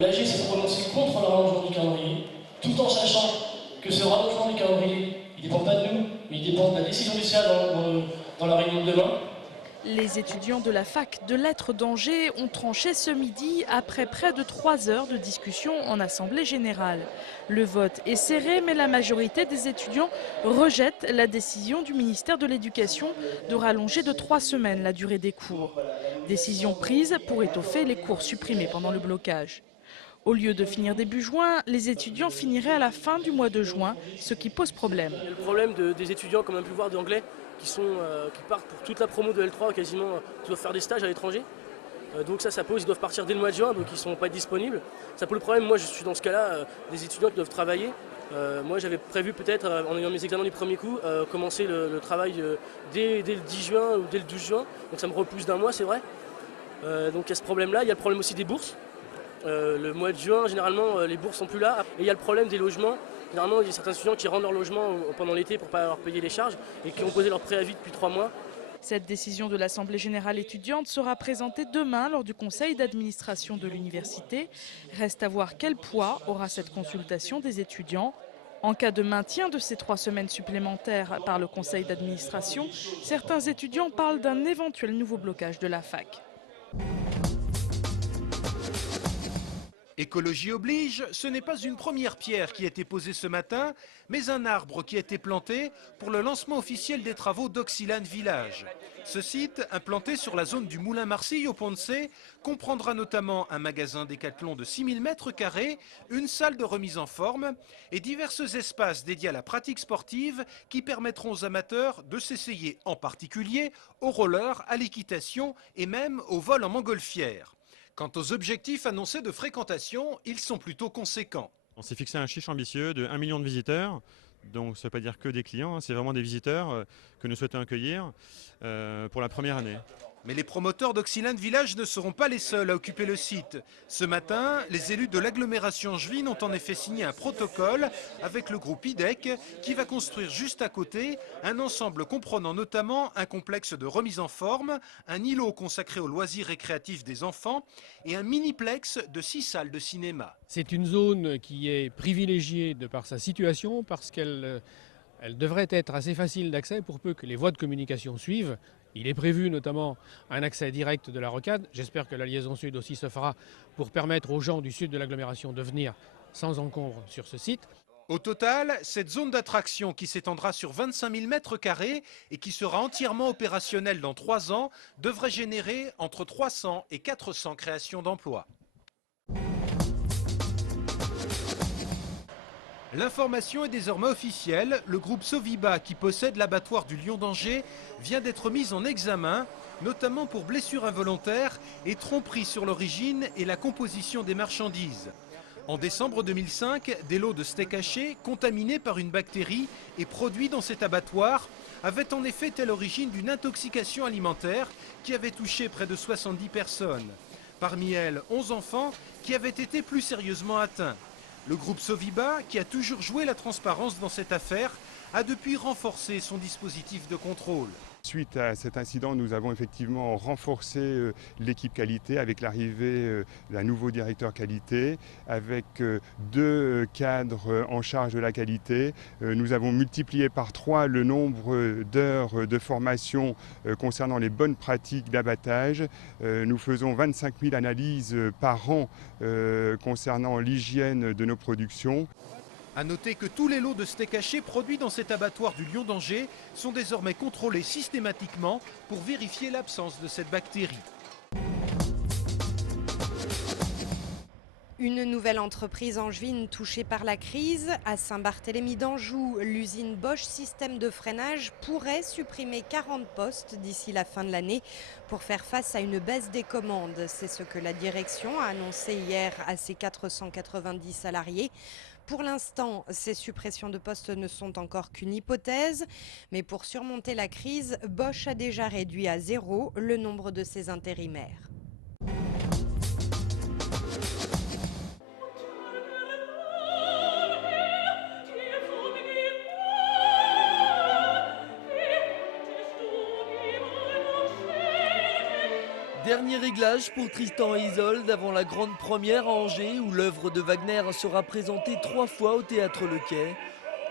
L'AG s'est prononcé contre le rallongement du calendrier, tout en sachant que ce rallongement du calendrier, il ne dépend pas de nous, mais il dépend de la décision du Sénat dans la réunion de demain. Les étudiants de la fac de lettres d'Angers ont tranché ce midi après près de 3 heures de discussion en assemblée générale. Le vote est serré, mais la majorité des étudiants rejette la décision du ministère de l'Éducation de rallonger de 3 semaines la durée des cours. Décision prise pour étoffer les cours supprimés pendant le blocage. Au lieu de finir début juin, les étudiants finiraient à la fin du mois de juin, ce qui pose problème. Il y a le problème des étudiants, comme on a pu le voir, d'anglais, qui partent pour toute la promo de L3 quasiment, qui doivent faire des stages à l'étranger. Donc ça pose, ils doivent partir dès le mois de juin, donc ils ne sont pas disponibles. Ça pose le problème, moi je suis dans ce cas-là, des étudiants qui doivent travailler. Moi j'avais prévu peut-être, en ayant mes examens du premier coup, commencer le travail dès le 10 juin ou dès le 12 juin. Donc ça me repousse d'un mois, c'est vrai. Donc il y a ce problème-là, il y a le problème aussi des bourses. Le mois de juin, généralement, les bourses sont plus là. Et il y a le problème des logements. Généralement, il y a certains étudiants qui rendent leur logement pendant l'été pour ne pas leur payer les charges et qui ont posé leur préavis depuis 3 mois. Cette décision de l'Assemblée générale étudiante sera présentée demain lors du conseil d'administration de l'université. Reste à voir quel poids aura cette consultation des étudiants. En cas de maintien de ces 3 semaines supplémentaires par le conseil d'administration, certains étudiants parlent d'un éventuel nouveau blocage de la fac. Écologie oblige, ce n'est pas une première pierre qui a été posée ce matin, mais un arbre qui a été planté pour le lancement officiel des travaux d'Oxylane Village. Ce site, implanté sur la zone du Moulin Marcille au Pont-de-Cé, comprendra notamment un magasin Décathlon de 6000 m², une salle de remise en forme et divers espaces dédiés à la pratique sportive qui permettront aux amateurs de s'essayer en particulier au roller, à l'équitation et même au vol en montgolfière. Quant aux objectifs annoncés de fréquentation, ils sont plutôt conséquents. On s'est fixé un chiffre ambitieux de 1 million de visiteurs. Donc ça ne veut pas dire que des clients, c'est vraiment des visiteurs que nous souhaitons accueillir pour la première année. Mais les promoteurs d'Oxylane Village ne seront pas les seuls à occuper le site. Ce matin, les élus de l'agglomération angevine ont en effet signé un protocole avec le groupe IDEC qui va construire juste à côté un ensemble comprenant notamment un complexe de remise en forme, un îlot consacré aux loisirs récréatifs des enfants et un miniplex de 6 salles de cinéma. C'est une zone qui est privilégiée de par sa situation parce qu'elle devrait être assez facile d'accès pour peu que les voies de communication suivent. Il est prévu notamment un accès direct de la rocade. J'espère que la liaison sud aussi se fera pour permettre aux gens du sud de l'agglomération de venir sans encombre sur ce site. Au total, cette zone d'attraction qui s'étendra sur 25 000 m² et qui sera entièrement opérationnelle dans 3 ans devrait générer entre 300 et 400 créations d'emplois. L'information est désormais officielle. Le groupe Soviba, qui possède l'abattoir du Lion d'Angers, vient d'être mis en examen, notamment pour blessures involontaires et tromperie sur l'origine et la composition des marchandises. En décembre 2005, des lots de steak haché contaminés par une bactérie et produits dans cet abattoir avaient en effet été à l'origine d'une intoxication alimentaire qui avait touché près de 70 personnes. Parmi elles, 11 enfants qui avaient été plus sérieusement atteints. Le groupe Soviba, qui a toujours joué la transparence dans cette affaire, a depuis renforcé son dispositif de contrôle. Suite à cet incident, nous avons effectivement renforcé l'équipe qualité avec l'arrivée d'un nouveau directeur qualité, avec 2 cadres en charge de la qualité. Nous avons multiplié par 3 le nombre d'heures de formation concernant les bonnes pratiques d'abattage. Nous faisons 25 000 analyses par an concernant l'hygiène de nos productions. A noter que tous les lots de steak haché produits dans cet abattoir du Lion d'Angers sont désormais contrôlés systématiquement pour vérifier l'absence de cette bactérie. Une nouvelle entreprise angevine touchée par la crise. À Saint-Barthélemy d'Anjou, l'usine Bosch Système de freinage pourrait supprimer 40 postes d'ici la fin de l'année pour faire face à une baisse des commandes. C'est ce que la direction a annoncé hier à ses 490 salariés. Pour l'instant, ces suppressions de postes ne sont encore qu'une hypothèse. Mais pour surmonter la crise, Bosch a déjà réduit à 0 le nombre de ses intérimaires. Dernier réglage pour Tristan et Isolde avant la grande première à Angers où l'œuvre de Wagner sera présentée 3 fois au Théâtre Le Quai.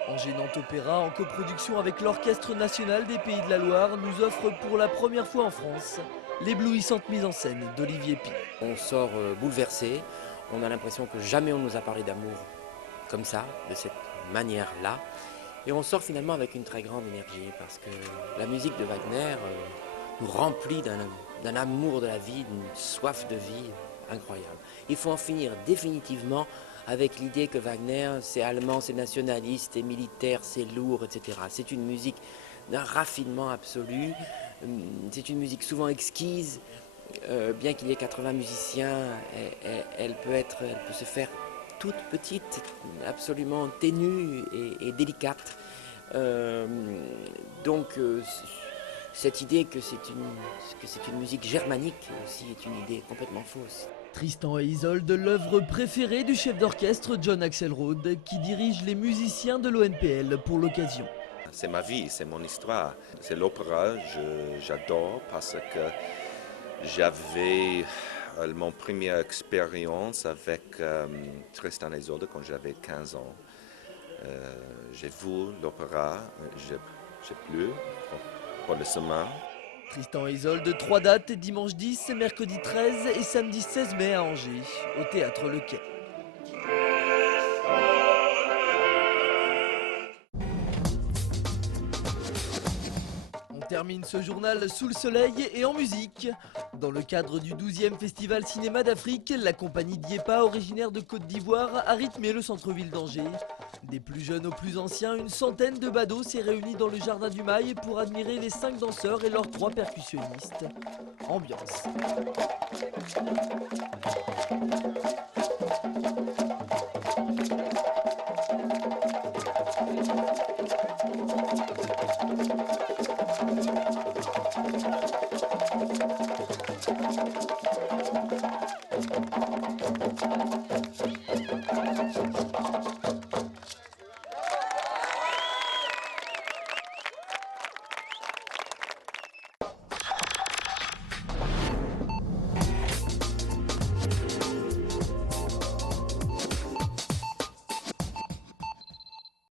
Angers Nantes Opéra, en coproduction avec l'Orchestre National des Pays de la Loire, nous offre pour la première fois en France l'éblouissante mise en scène d'Olivier Py. On sort bouleversé, on a l'impression que jamais on nous a parlé d'amour comme ça, de cette manière-là. Et on sort finalement avec une très grande énergie parce que la musique de Wagner nous remplit d'un amour de la vie, d'une soif de vie incroyable. Il faut en finir définitivement avec l'idée que Wagner, c'est allemand, c'est nationaliste, c'est militaire, c'est lourd, etc. C'est une musique d'un raffinement absolu, c'est une musique souvent exquise, bien qu'il y ait 80 musiciens, elle peut se faire toute petite, absolument ténue et délicate. Donc cette idée que c'est une musique germanique aussi est une idée complètement fausse. Tristan et Isolde, l'œuvre préférée du chef d'orchestre John Axelrod, qui dirige les musiciens de l'ONPL pour l'occasion. C'est ma vie, c'est mon histoire. C'est l'opéra, j'adore parce que j'avais mon première expérience avec Tristan et Isolde quand j'avais 15 ans. J'ai vu l'opéra, j'ai plu pour le chemin. Tristan et Isolde, 3 dates, dimanche 10, mercredi 13 et samedi 16 mai à Angers, au Théâtre Le Quai. On termine ce journal sous le soleil et en musique. Dans le cadre du 12e Festival Cinéma d'Afrique, la compagnie Diepa, originaire de Côte d'Ivoire, a rythmé le centre-ville d'Angers. Des plus jeunes aux plus anciens, une centaine de badauds s'est réunie dans le jardin du Mail pour admirer les 5 danseurs et leurs 3 percussionnistes. Ambiance.